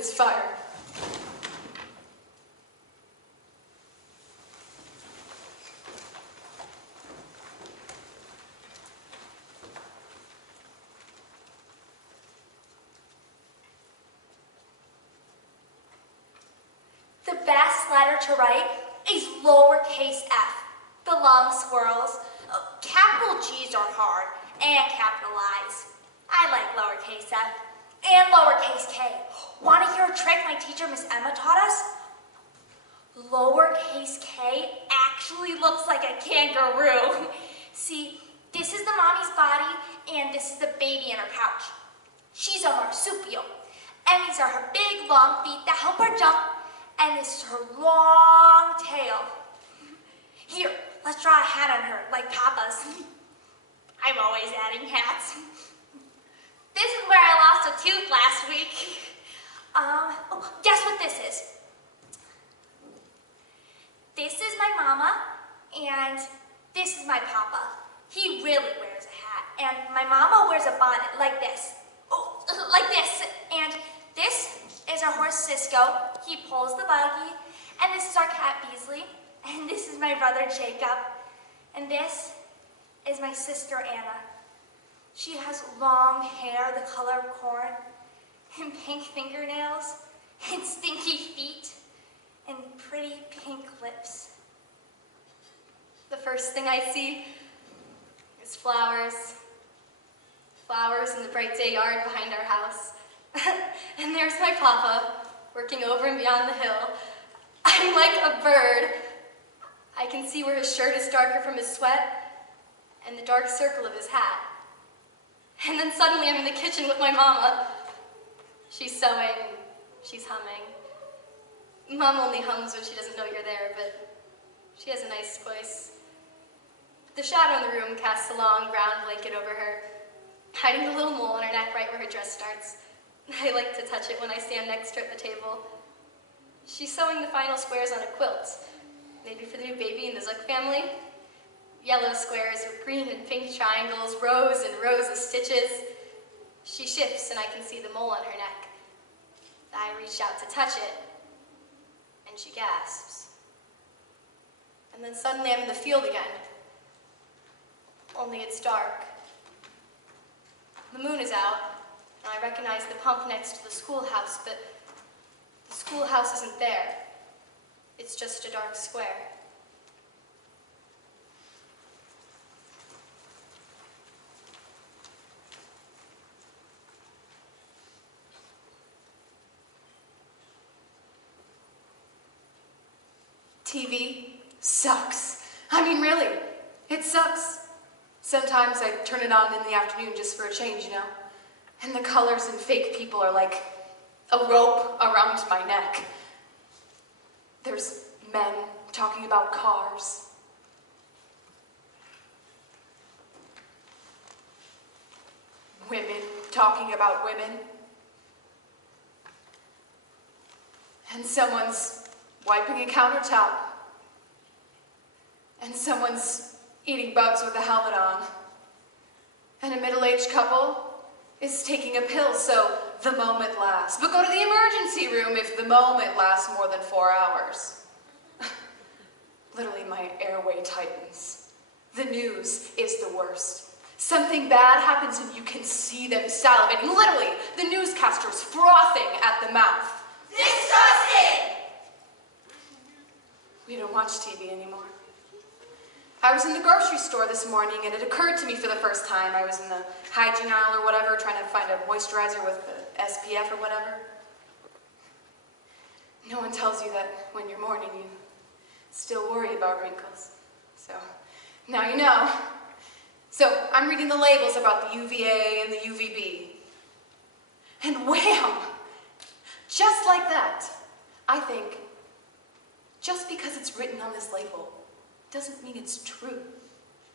his fire. The best letter to write is lowercase f. The long swirls. Capital G's are hard, and capital I's. I like lowercase f and lowercase k. Want to hear a trick my teacher, Miss Emma, taught us? Lowercase k actually looks like a kangaroo. See, this is the mommy's body, and this is the baby in her pouch. She's a marsupial, and these are her big, long feet that help her jump, and this is her long tail. Here, let's draw a hat on her, like Papa's. I'm always adding hats. This is where I lost a tooth last week. Guess what this is? This is my mama, and this is my papa. He really wears a hat, and my mama wears a bonnet like this. Oh, like this. And this is our horse Cisco. He pulls the buggy, and this is our cat Beasley, and this is my brother Jacob, and this is my sister Anna. She has long hair the color of corn, and pink fingernails, and stinky feet, and pretty pink lips. The first thing I see is flowers. Flowers in the bright day yard behind our house. And there's my papa, working over and beyond the hill. I'm like a bird. I can see where his shirt is darker from his sweat, and the dark circle of his hat. And then suddenly I'm in the kitchen with my mama. She's sewing, she's humming. Mom only hums when she doesn't know you're there, but she has a nice voice. The shadow in the room casts a long brown blanket over her, hiding the little mole on her neck right where her dress starts. I like to touch it when I stand next to her at the table. She's sewing the final squares on a quilt, maybe for the new baby in the Zook family. Yellow squares with green and pink triangles, rows and rows of stitches. She shifts and I can see the mole on her neck. I reach out to touch it, and she gasps. And then suddenly I'm in the field again, only it's dark. The moon is out, and I recognize the pump next to the schoolhouse, but the schoolhouse isn't there. It's just a dark square. TV sucks. I mean, really, it sucks. Sometimes I turn it on in the afternoon just for a change, you know? And the colors and fake people are like a rope around my neck. There's men talking about cars. Women talking about women. And someone's wiping a countertop. And someone's eating bugs with a helmet on. And a middle-aged couple is taking a pill so the moment lasts. But go to the emergency room if the moment lasts more than 4 hours. Literally, my airway tightens. The news is the worst. Something bad happens and you can see them salivating. Literally, the newscaster's frothing at the mouth. Disgusting! We don't watch TV anymore. I was in the grocery store this morning and it occurred to me for the first time. I was in the hygiene aisle or whatever, trying to find a moisturizer with the SPF or whatever. No one tells you that when you're mourning, you still worry about wrinkles. So, now you know. So, I'm reading the labels about the UVA and the UVB. And wham! Just like that, I think, just because it's written on this label doesn't mean it's true.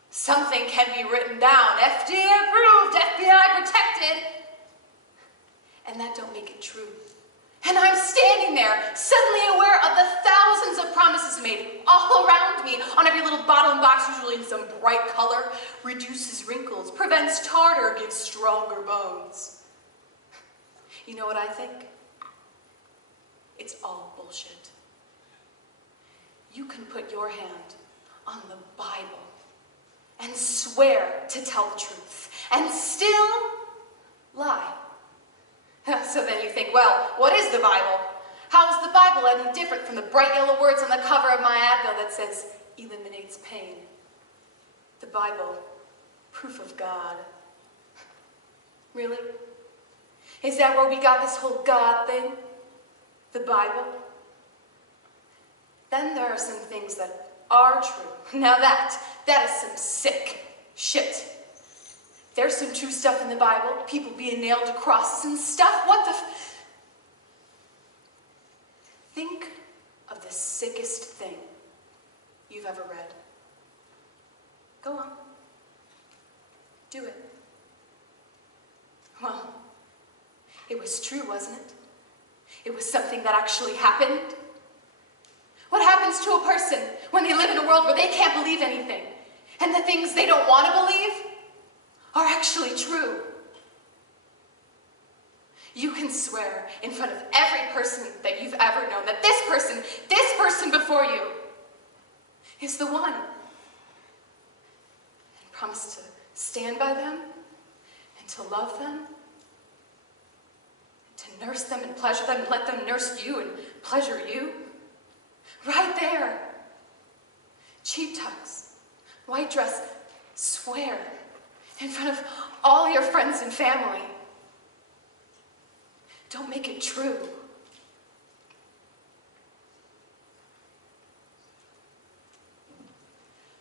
Something can be written down, FDA approved, FBI protected, and that don't make it true. And I'm standing there, suddenly aware of the thousands of promises made all around me on every little bottle and box, usually in some bright color, reduces wrinkles, prevents tartar, gives stronger bones. You know what I think? It's all bullshit. You can put your hand on the Bible and swear to tell the truth and still lie. So then you think, well, what is the Bible? How is the Bible any different from the bright yellow words on the cover of my Advil that says, eliminates pain? The Bible, proof of God. Really? Is that where we got this whole God thing? The Bible? Then there are some things that are true. Now that is some sick shit. There's some true stuff in the Bible, people being nailed to crosses and stuff. What the Think of the sickest thing you've ever read. Go on. Do it. Well, it was true, wasn't it? It was something that actually happened. What happens to a person when they live in a world where they can't believe anything, and the things they don't want to believe are actually true? You can swear in front of every person that you've ever known that this person before you is the one. And promise to stand by them and to love them, and to nurse them and pleasure them and let them nurse you and pleasure you. Right there. Cheap tucks, white dress, swear in front of all your friends and family. Don't make it true.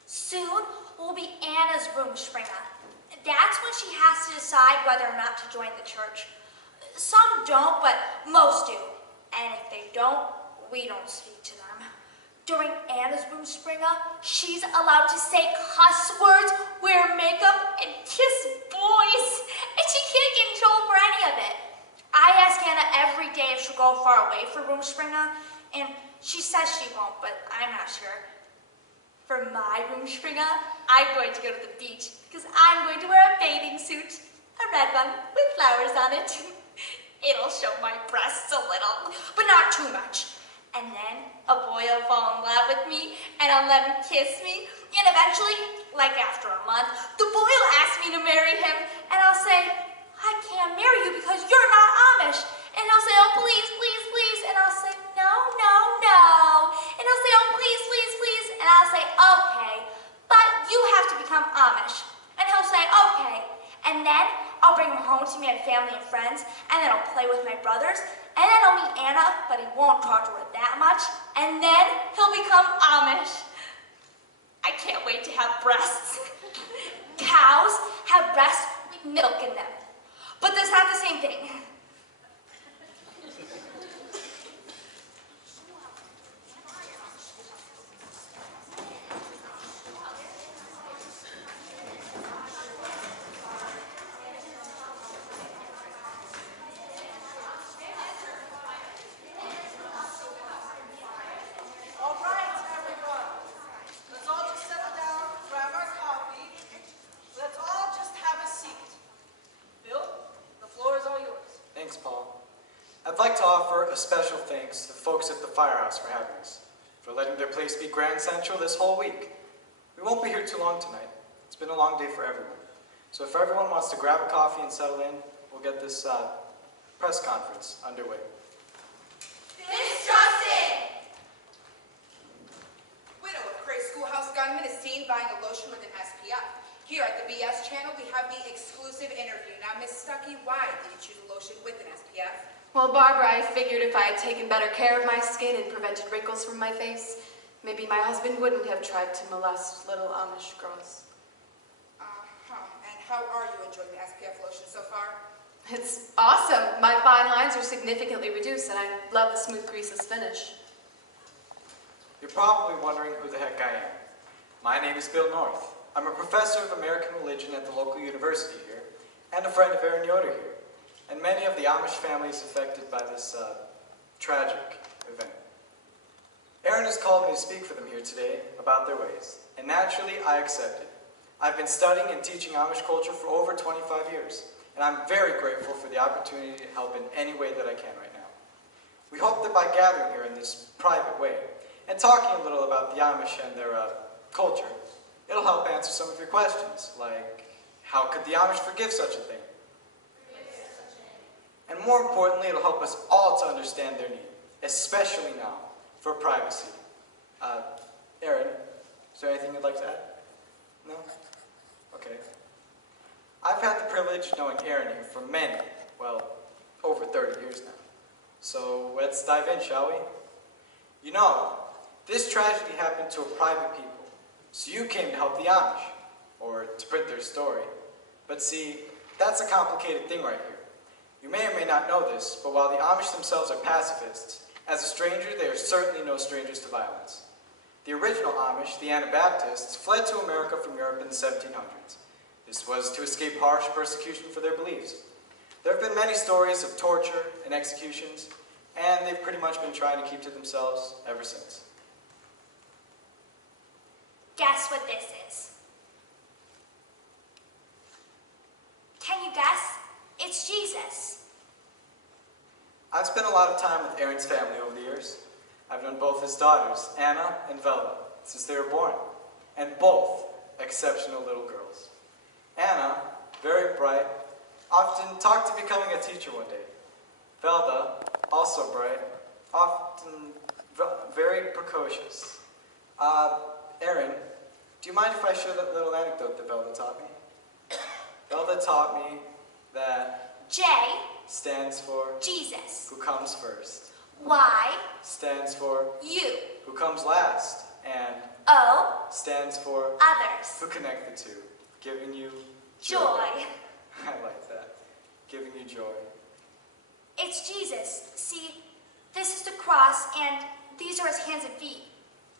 Soon will be Anna's Rumspringa. That's when she has to decide whether or not to join the church. Some don't, but most do. And if they don't, we don't speak to them. During Anna's Rumspringa, she's allowed to say cuss words, wear makeup, and kiss boys. And she can't get in trouble for any of it. I ask Anna every day if she'll go far away for Rumspringa, and she says she won't, but I'm not sure. For my Rumspringa, I'm going to go to the beach because I'm going to wear a bathing suit, a red one with flowers on it. It'll show my breasts a little, but not too much. And then a boy will fall in love with me, and I'll let him kiss me, and eventually, like after a month, the boy will ask me to marry him, and I'll say, I can't marry you because you're not Amish. And he'll say, oh, please, please, please. And I'll say, no, no, no. And he'll say, oh, please, please, please. And I'll say, okay, but you have to become Amish. And he'll say, okay. And then I'll bring him home to me and family and friends, and then I'll play with my brothers, and then I'll meet Anna, but he won't talk to her that much, and then he'll become Amish. I can't wait to have breasts. Cows have breasts with milk in them. But that's not the same thing. All right, everyone. Let's all just settle down, grab our coffee. Let's all just have a seat. Bill, the floor is all yours. Thanks, Paul. I'd like to offer a special thanks to the folks at the Firehouse for having us, for letting their place be Grand Central this whole week. We won't be here too long tonight. It's been a long day for everyone. So if everyone wants to grab a coffee and settle in, we'll get this press conference underway. Distrusted! Widow of Cray Schoolhouse gunman is seen buying a lotion with an SPF. Here at the BS channel, we have the exclusive interview. Now, Miss Stuckey, why did you choose a lotion with an SPF? Well, Barbara, I figured if I had taken better care of my skin and prevented wrinkles from my face, maybe my husband wouldn't have tried to molest little Amish girls. And how are you enjoying the SPF lotion so far? It's awesome. My fine lines are significantly reduced, and I love the smooth, greaseless finish. You're probably wondering who the heck I am. My name is Bill North. I'm a professor of American religion at the local university here, and a friend of Aaron Yoder here, and many of the Amish families affected by this tragic event. Aaron has called me to speak for them here today about their ways, and naturally I accepted. I've been studying and teaching Amish culture for over 25 years, and I'm very grateful for the opportunity to help in any way that I can right now. We hope that by gathering here in this private way and talking a little about the Amish and their culture, it'll help answer some of your questions, like, how could the Amish forgive such a thing? And more importantly, it'll help us all to understand their need, especially now, for privacy. Aaron, is there anything you'd like to add? No? Okay. I've had the privilege of knowing Aaron here for many, well, over 30 years now. So let's dive in, shall we? You know, this tragedy happened to a private people, so you came to help the Amish, or to print their story. But see, that's a complicated thing right here. You may or may not know this, but while the Amish themselves are pacifists, as a stranger, they are certainly no strangers to violence. The original Amish, the Anabaptists, fled to America from Europe in the 1700s. This was to escape harsh persecution for their beliefs. There have been many stories of torture and executions, and they've pretty much been trying to keep to themselves ever since. Guess what this is? Can you guess? It's Jesus. I've spent a lot of time with Aaron's family over the years. I've known both his daughters, Anna and Velda, since they were born, and both exceptional little girls. Anna, very bright, often talked of becoming a teacher one day. Velda, also bright, often very precocious. Aaron, do you mind if I share that little anecdote that Velda taught me? Velda taught me that J stands for Jesus. who comes first, Y stands for U who comes last, and O stands for others. who connect the two, giving you Joy. I like that. Giving you joy. It's Jesus. See, this is the cross, and these are his hands and feet.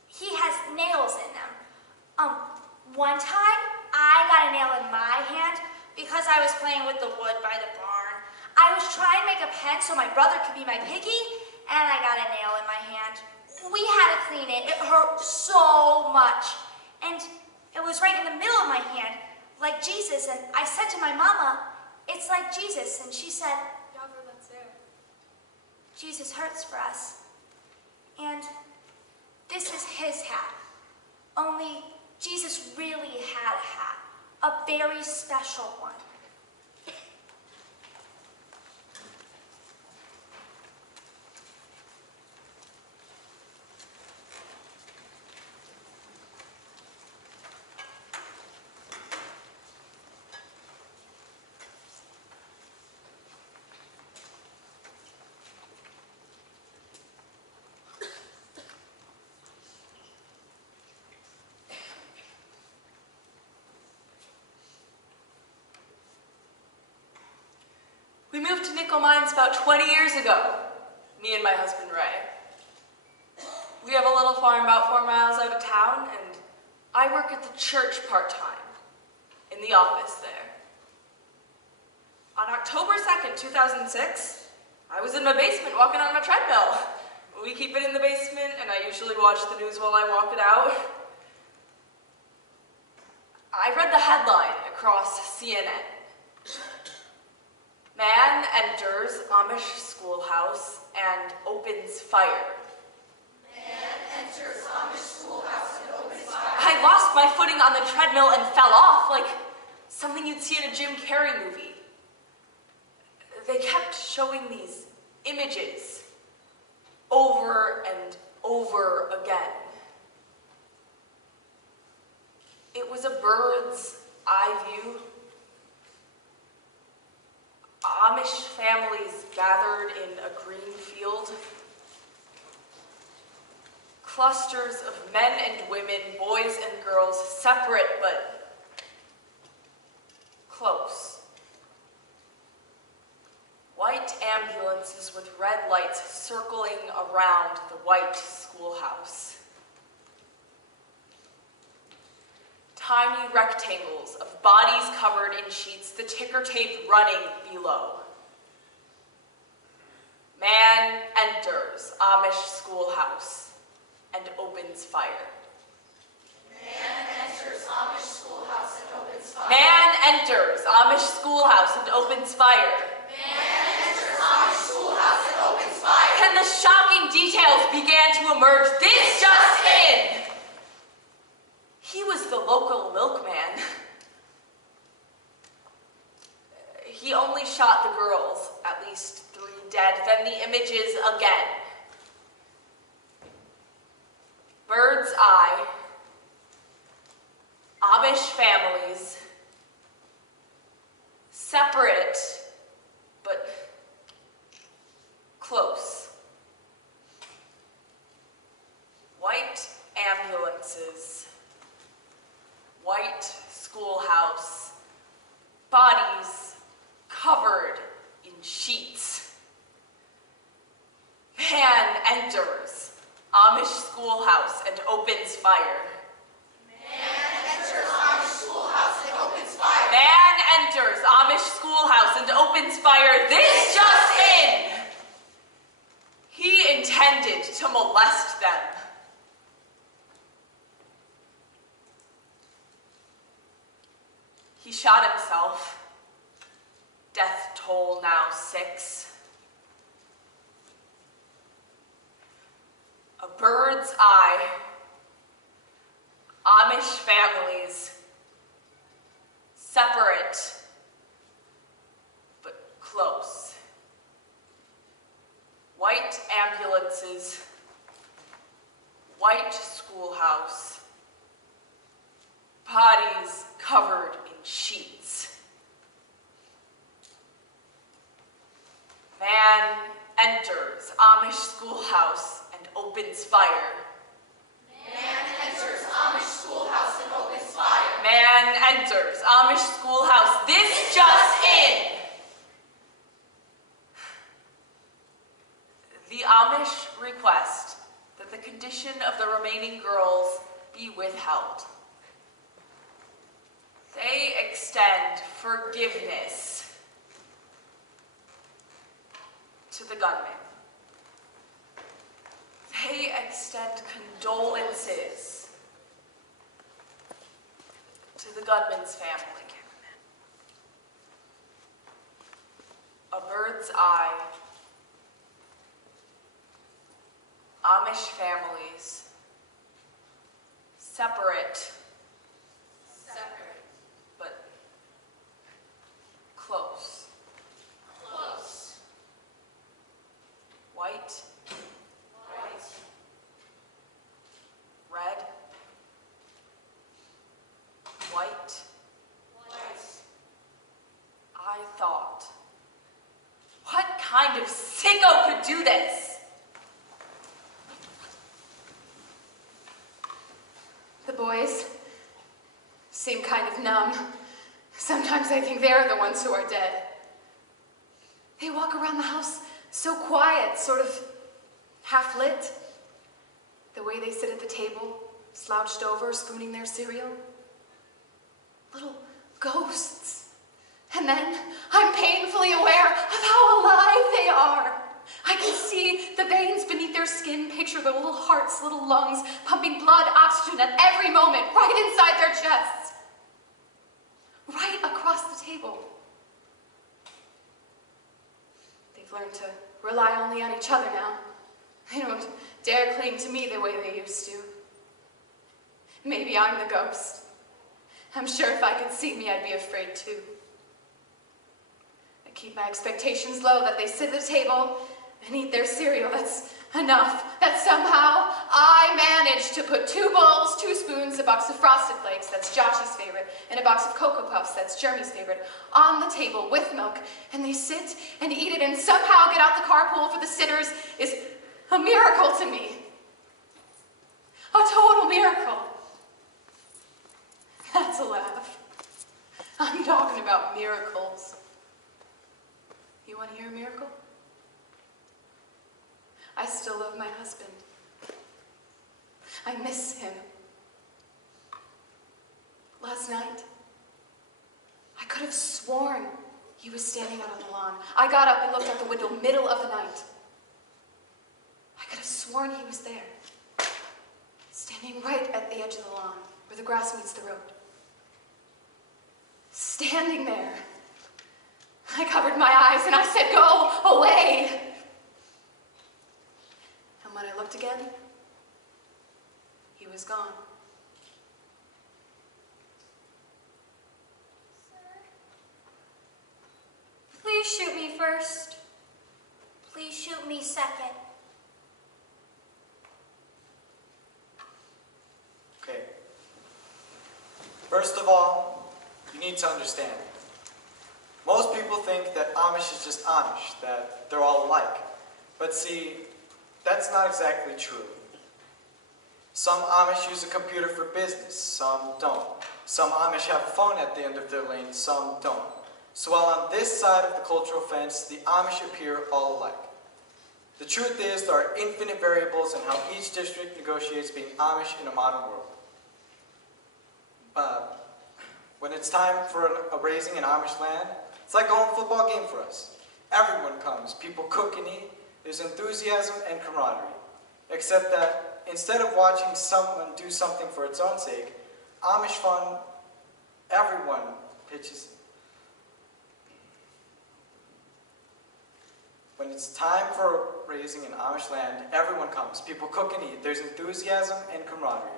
He has nails in them. One time, I got a nail in my hand because I was playing with the wood by the barn. I was trying to make a pen so my brother could be my piggy, and I got a nail in my hand. We had to clean it. It hurt so much. And it was right in the middle of my hand, like Jesus. And I said to my mama, it's like Jesus. And she said, Jesus hurts for us. And this is his hat. Only Jesus really had a hat, a very special one. We moved to Nickel Mines about 20 years ago, me and my husband Ray. We have a little farm about 4 miles out of town, and I work at the church part-time, in the office there. On October 2nd, 2006, I was in my basement walking on my treadmill. We keep it in the basement, and I usually watch the news while I walk it out. I read the headline across CNN. Man enters Amish schoolhouse and opens fire. Man enters Amish schoolhouse and opens fire. I lost my footing on the treadmill and fell off like something you'd see in a Jim Carrey movie. They kept showing these images over and over again. It was a bird's eye view. Amish families gathered in a green field. Clusters of men and women, boys and girls, separate but close. White ambulances with red lights circling around the white schoolhouse. Tiny rectangles of bodies covered in sheets, the ticker tape running below. Man enters Amish schoolhouse and opens fire. Man enters Amish schoolhouse and opens fire. Man enters Amish schoolhouse and opens fire. Man enters Amish schoolhouse and opens fire. Can then the shocking details began to emerge. This just in! He was the local milkman. He only shot the girls, at least 3 dead, then the images again. Bird's eye, Amish families, separate, but close. White ambulances, white schoolhouse, bodies covered in sheets. Man enters Amish schoolhouse and opens fire. Man enters Amish schoolhouse and opens fire. Man enters Amish schoolhouse and opens fire. This just in! He intended to molest them. He shot himself. Death toll now 6. A bird's eye. Amish families. Separate, but close. White ambulances. White schoolhouse. Bodies covered in sheets. Man enters Amish schoolhouse and opens fire. Man enters Amish schoolhouse and opens fire. Man enters Amish schoolhouse. This just in! The Amish request that the condition of the remaining girls be withheld. They extend forgiveness to the gunman. They extend condolences to the gunman's family. A bird's eye. Amish families. Separate. But close. Close. White. White. Red. White. White. I thought, what kind of sicko could do this? The boys seem kind of numb. Sometimes I think they're the ones who are dead. They walk around the house so quiet, sort of half-lit. The way they sit at the table, slouched over, spooning their cereal. Little ghosts. And then I'm painfully aware of how alive they are. I can see the veins beneath their skin, picture their little hearts, little lungs, pumping blood, oxygen at every moment, right inside their chests. Right across the table. They've learned to rely only on each other now. They don't dare cling to me the way they used to. Maybe I'm the ghost. I'm sure if I could see me, I'd be afraid too. I keep my expectations low that they sit at the table and eat their cereal. That's enough. That somehow I managed to put 2 bowls, 2 spoons, a box of Frosted Flakes, that's Josh's favorite, and a box of Cocoa Puffs, that's Jeremy's favorite, on the table with milk, and they sit and eat it and somehow get out the carpool for the sitters is a miracle to me. A total miracle. That's a laugh. I'm talking about miracles. You want to hear a miracle? I still love my husband. I miss him. Last night, I could have sworn he was standing out on the lawn. I got up and looked out the window, middle of the night. I could have sworn he was there, standing right at the edge of the lawn, where the grass meets the road. Standing there. I covered my eyes and I said, "Go away." And when I looked again, he was gone. Please shoot me first. Please shoot me second. Okay. First of all, you need to understand. Most people think that Amish is just Amish, that they're all alike. But see, that's not exactly true. Some Amish use a computer for business, some don't. Some Amish have a phone at the end of their lane, some don't. So while on this side of the cultural fence, the Amish appear all alike. The truth is, there are infinite variables in how each district negotiates being Amish in a modern world. When it's time for a raising in Amish land, it's like a home football game for us. Everyone comes, people cook and eat, there's enthusiasm and camaraderie. Except that instead of watching someone do something for its own sake, Amish fun, everyone pitches in. When it's time for raising in Amish land, everyone comes, people cook and eat, there's enthusiasm and camaraderie.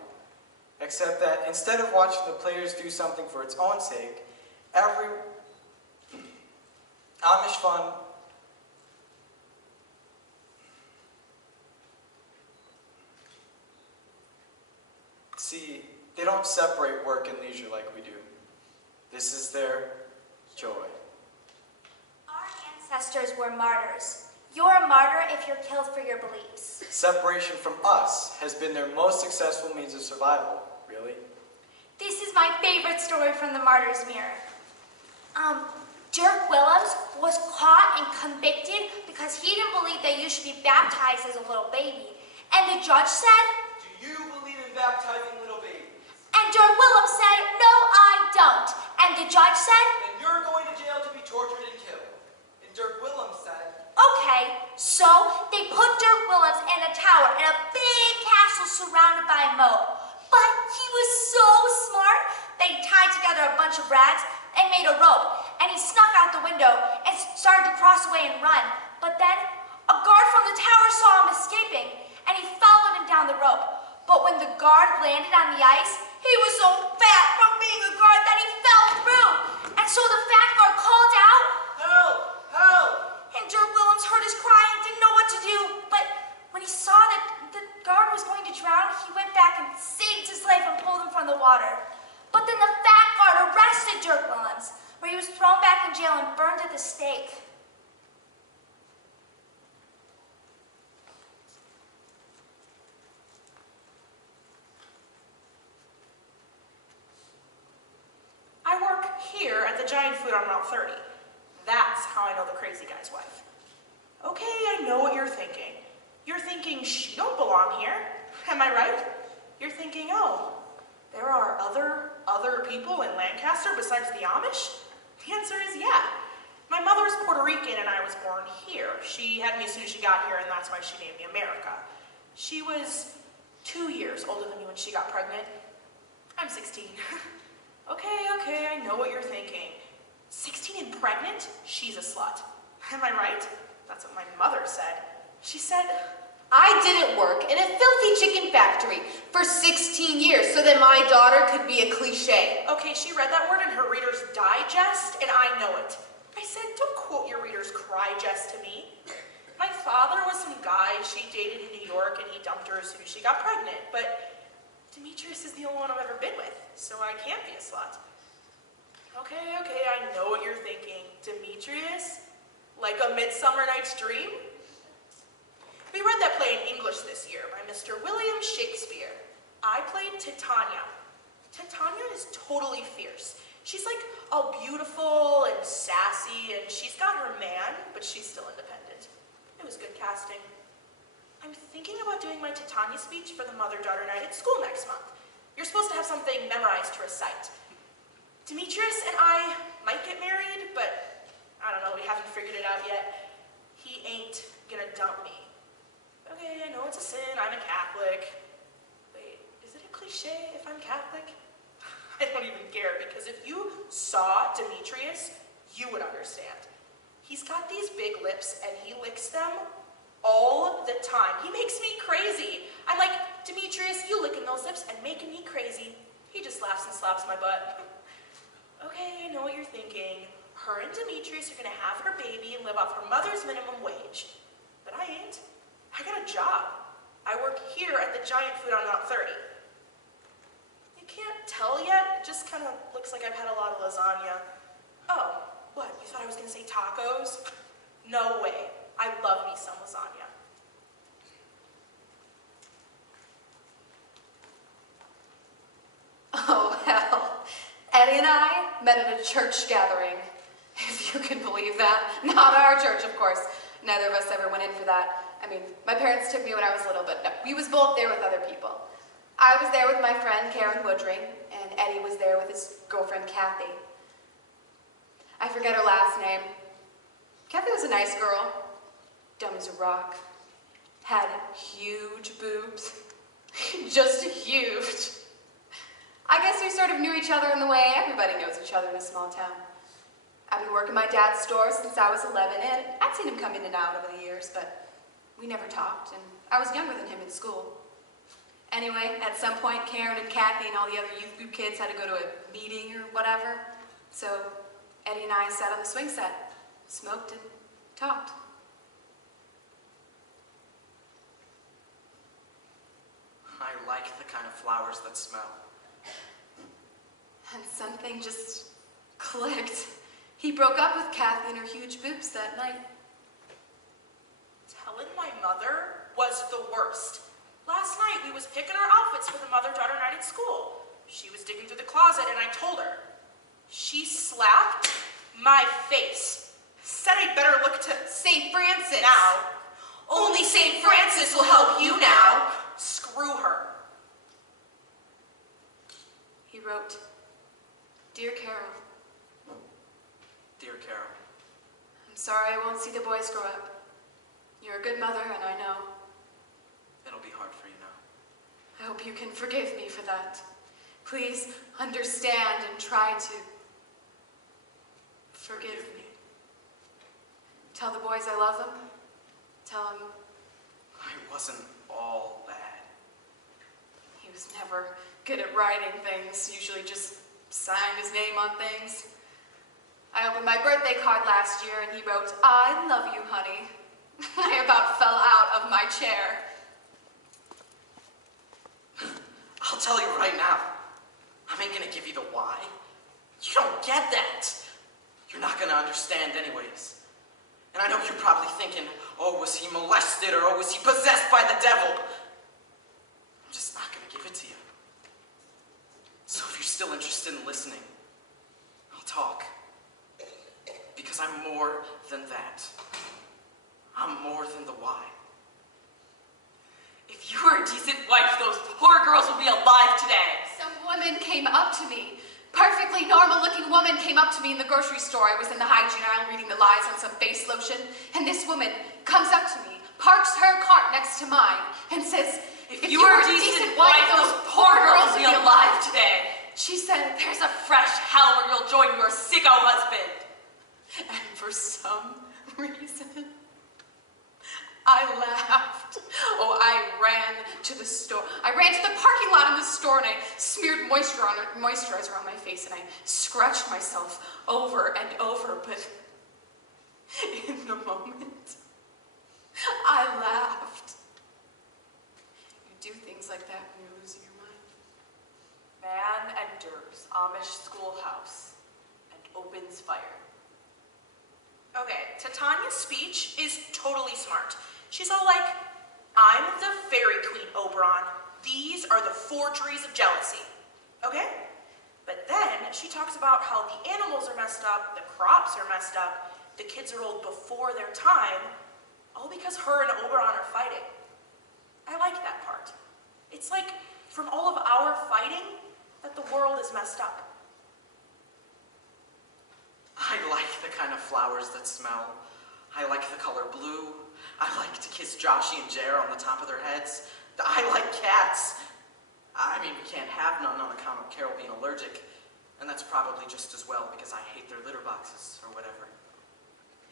Except that instead of watching the players do something for its own sake, every Amish fun see, they don't separate work and leisure like we do. This is their joy. Our ancestors were martyrs. You're a martyr if you're killed for your beliefs. Separation from us has been their most successful means of survival, really. This is my favorite story from the Martyr's Mirror. Dirk Willems was caught and convicted because he didn't believe that you should be baptized as a little baby. And the judge said, "Do you believe in baptizing little babies?" and Dirk Willems said, "No, I don't." And the judge said, "Then you're going to jail to be tortured and killed." And Dirk Willems said, "Okay." So they put Dirk Willems in a tower in a big castle surrounded by a moat. But he was so smart that he tied together a bunch of rags and made a rope. And he snuck out the window and started to cross away and run. But then a guard from the tower saw him escaping and he followed him down the rope. But when the guard landed on the ice, he was so fat from being a guard that he fell through. And so the fat guard called out, "Help! Help!" and Dirk Willems heard his cry and didn't know what to do. But when he saw that the guard was going to drown, he went back and saved his life and pulled him from the water. But then the fat guard arrested Dirk Willems, where he was thrown back in jail and burned at the stake. I work here at the Giant Food on Route 30. That's how I know the crazy guy's wife. Okay, I know what you're thinking. You're thinking, she don't belong here. Am I right? You're thinking, oh, there are other people in Lancaster besides the Amish? The answer is yeah. My mother's Puerto Rican and I was born here. She had me as soon as she got here and that's why she named me America. She was 2 years older than me when she got pregnant. I'm 16. Okay, I know what you're thinking. 16 and pregnant? She's a slut. Am I right? That's what my mother said. She said, I didn't work in a filthy chicken factory for 16 years so that my daughter could be a cliche. okay, she read that word in her Reader's Digest, and I know it. I said, don't quote your Reader's Crygest to me. My father was some guy she dated in New York, and he dumped her as soon as she got pregnant. But Demetrius is the only one I've ever been with, so I can't be a slut. Okay, I know what you're thinking. Demetrius? Like A Midsummer Night's Dream? We read that play in English this year by Mr. William Shakespeare. I played Titania. Titania is totally fierce. She's like all beautiful and sassy, and she's got her man, but she's still independent. It was good casting. I'm thinking about doing my Titania speech for the mother-daughter night at school next month. You're supposed to have something memorized to recite. Demetrius and I might get married, but I don't know, we haven't figured it out yet. He ain't gonna dump me. Okay, I know it's a sin, I'm a Catholic. Wait, is it a cliche if I'm Catholic? I don't even care, because if you saw Demetrius, you would understand. He's got these big lips, and he licks them all the time. He makes me crazy. I'm like, Demetrius, you licking those lips and making me crazy. He just laughs and slaps my butt. Okay, I know what you're thinking. Her and Demetrius are gonna have her baby and live off her mother's minimum wage. But I ain't. I got a job. I work here at the Giant Food on Route 30. You can't tell yet. It just kind of looks like I've had a lot of lasagna. Oh, what? You thought I was gonna say tacos? No way. I love me some lasagna. Oh, hell. Eddie and I met at a church gathering. If you can believe that. Not our church, of course. Neither of us ever went in for that. I mean, my parents took me when I was little, but no, we was both there with other people. I was there with my friend Karen Woodring, and Eddie was there with his girlfriend Kathy. I forget her last name. Kathy was a nice girl. Dumb as a rock. Had huge boobs. Just huge. I guess we sort of knew each other in the way everybody knows each other in a small town. I've been working my dad's store since I was 11, and I'd seen him come in and out over the years, but we never talked, and I was younger than him in school. Anyway, at some point, Karen and Kathy and all the other youth group kids had to go to a meeting or whatever, so Eddie and I sat on the swing set, smoked and talked. I like the kind of flowers that smell. And something just clicked. He broke up with Kathy and her huge boobs that night. Telling my mother was the worst. Last night we was picking our outfits for the mother-daughter night at school. She was digging through the closet and I told her. She slapped my face. Said I'd better look to St. Francis. now. Only St. Francis will help you now. Screw her. He wrote, "Dear Carol, Dear Carol, I'm sorry I won't see the boys grow up. You're a good mother, and I know. it'll be hard for you now. I hope you can forgive me for that. Please understand and try to forgive me. Tell the boys I love them. Tell them I wasn't all bad. he was never good at writing things, usually just signed his name on things. I opened my birthday card last year and he wrote, I love you, honey. I about fell out of my chair. I'll tell you right now, I ain't gonna give you the why. You don't get that. You're not gonna understand anyways. And I know you're probably thinking, oh, was he molested or oh, was he possessed by the devil? I'm just not gonna give it to you. So if you're still interested in listening, I'll talk. Because I'm more than that. I'm more than the why. If you were a decent wife, those poor girls would be alive today. Some woman came up to me. Perfectly normal-looking woman came up to me in the grocery store. I was in the hygiene aisle reading the lies on some face lotion, and this woman comes up to me, parks her cart next to mine, and says, If you were a decent wife, those poor girls would be alive today. She said, There's a fresh hell where you'll join your sicko husband. and for some reason, I laughed. Oh, I ran to the store. I ran to the parking lot in the store and I smeared moisturizer on my face and I scratched myself over and over, but in the moment, I laughed. You do things like that when you're losing your mind. Man enters Amish schoolhouse and opens fire. Okay, Titania's speech is totally smart. She's all like, I'm the fairy queen, Oberon. These are the 4 trees of jealousy. Okay? But then she talks about how the animals are messed up, the crops are messed up, the kids are old before their time, all because her and Oberon are fighting. I like that part. It's like, from all of our fighting, that the world is messed up. I like the kind of flowers that smell. I like the color blue. I like to kiss Joshy and Jer on the top of their heads. I like cats. I mean, we can't have none on account of Carol being allergic. And that's probably just as well because I hate their litter boxes or whatever.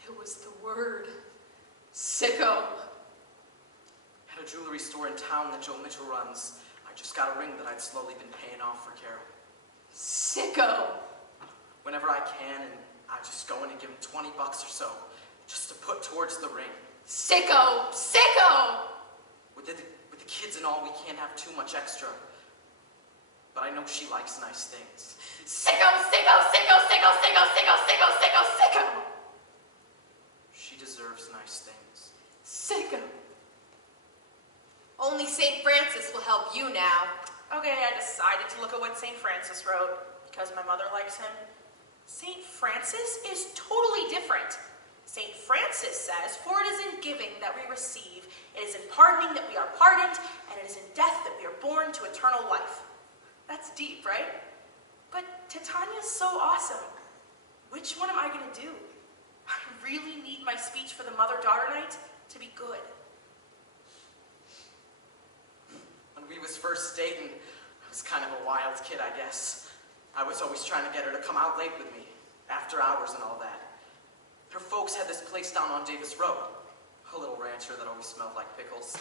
It was the word, sicko. At a jewelry store in town that Joe Mitchell runs, I just got a ring that I'd slowly been paying off for Carol. Sicko! Whenever I can, and I just go in and give him 20 bucks or so, just to put towards the ring. Sicko! Sicko! With the kids and all, we can't have too much extra. But I know she likes nice things. Sicko! Sicko! Sicko! Sicko! Sicko! Sicko! Sicko! Sicko! Sicko! She deserves nice things. Sicko! Only St. Francis will help you now. Okay, I decided to look at what St. Francis wrote because my mother likes him. St. Francis is totally different. St. Francis says, "For it is in giving that we receive, it is in pardoning that we are pardoned, and it is in death that we are born to eternal life." That's deep, right? But Titania's so awesome. Which one am I going to do? I really need my speech for the mother-daughter night to be good. When we was first dating, I was kind of a wild kid, I guess. I was always trying to get her to come out late with me, after hours and all that. Her folks had this place down on Davis Road, a little rancher that always smelled like pickles.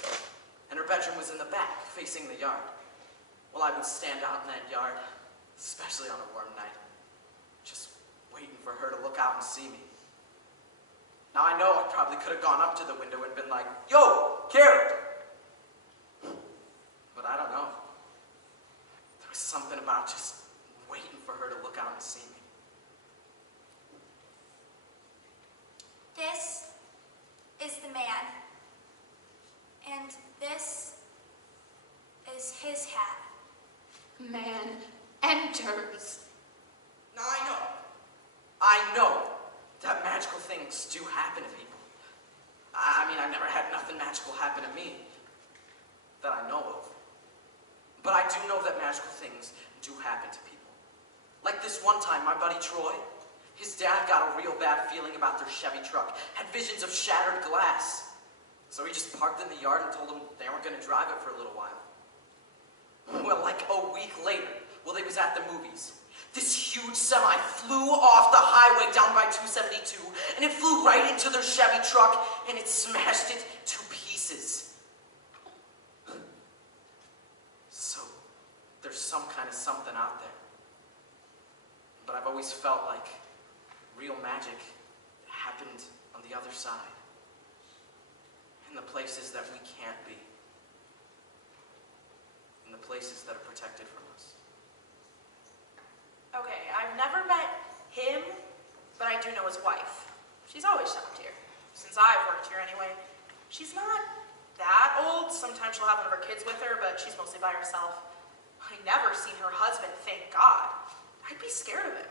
And her bedroom was in the back, facing the yard. Well, I would stand out in that yard, especially on a warm night, just waiting for her to look out and see me. Now, I know I probably could have gone up to the window and been like, "Yo, Carol!" But I don't know. There was something about just waiting for her to look out and see me. This is the man. And this is his hat. Man enters. Now, I know that magical things do happen to people. I mean, I've never had nothing magical happen to me that I know of. But I do know that magical things do happen to people. Like this one time, my buddy Troy, his dad got a real bad feeling about their Chevy truck, had visions of shattered glass. So he just parked in the yard and told them they weren't going to drive it for a little while. Well, like a week later, while they was at the movies, this huge semi flew off the highway down by 272, and it flew right into their Chevy truck, and it smashed it to pieces. So, there's some kind of something out there. But I've always felt like real magic happened on the other side. In the places that we can't be. In the places that are protected from us. Okay, I've never met him, but I do know his wife. She's always shopped here, since I've worked here anyway. She's not that old. Sometimes she'll have one of her kids with her, but she's mostly by herself. I never seen her husband, thank God. I'd be scared of him.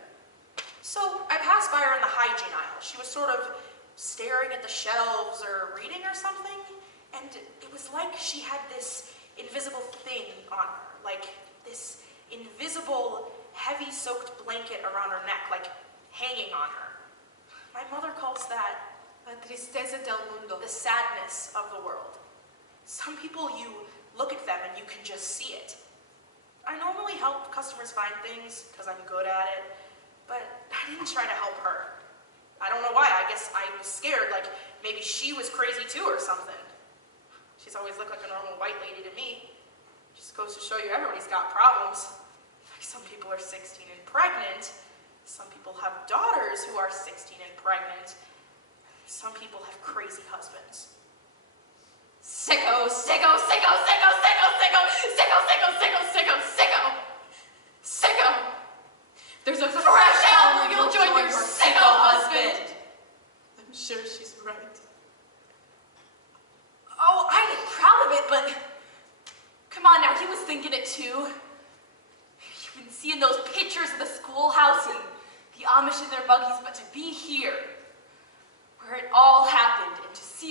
So I passed by her in the hygiene aisle. She was sort of staring at the shelves or reading or something, and it was like she had this invisible thing on her, like this invisible, heavy-soaked blanket around her neck, like hanging on her. My mother calls that La tristeza del mundo. the sadness of the world. Some people, you look at them and you can just see it. I normally help customers find things because I'm good at it, but I didn't try to help her. I don't know why. I guess I was scared, like maybe she was crazy too or something. She's always looked like a normal white lady to me. Just goes to show you everybody's got problems. Like some people are 16 and pregnant. Some people have daughters who are 16 and pregnant. Some people have crazy husbands. Sicko! Sicko! Sicko! Sicko! Sicko! Sicko! Sicko! Sicko! Sicko! Sicko! Sicko! Sicko! There's a fresh hell where you'll join your sicko husband! I'm sure she's right. Oh, I ain't proud of it, but come on now, he was thinking it too. You've been seeing those pictures of the schoolhouse and the Amish in their buggies, but to be here,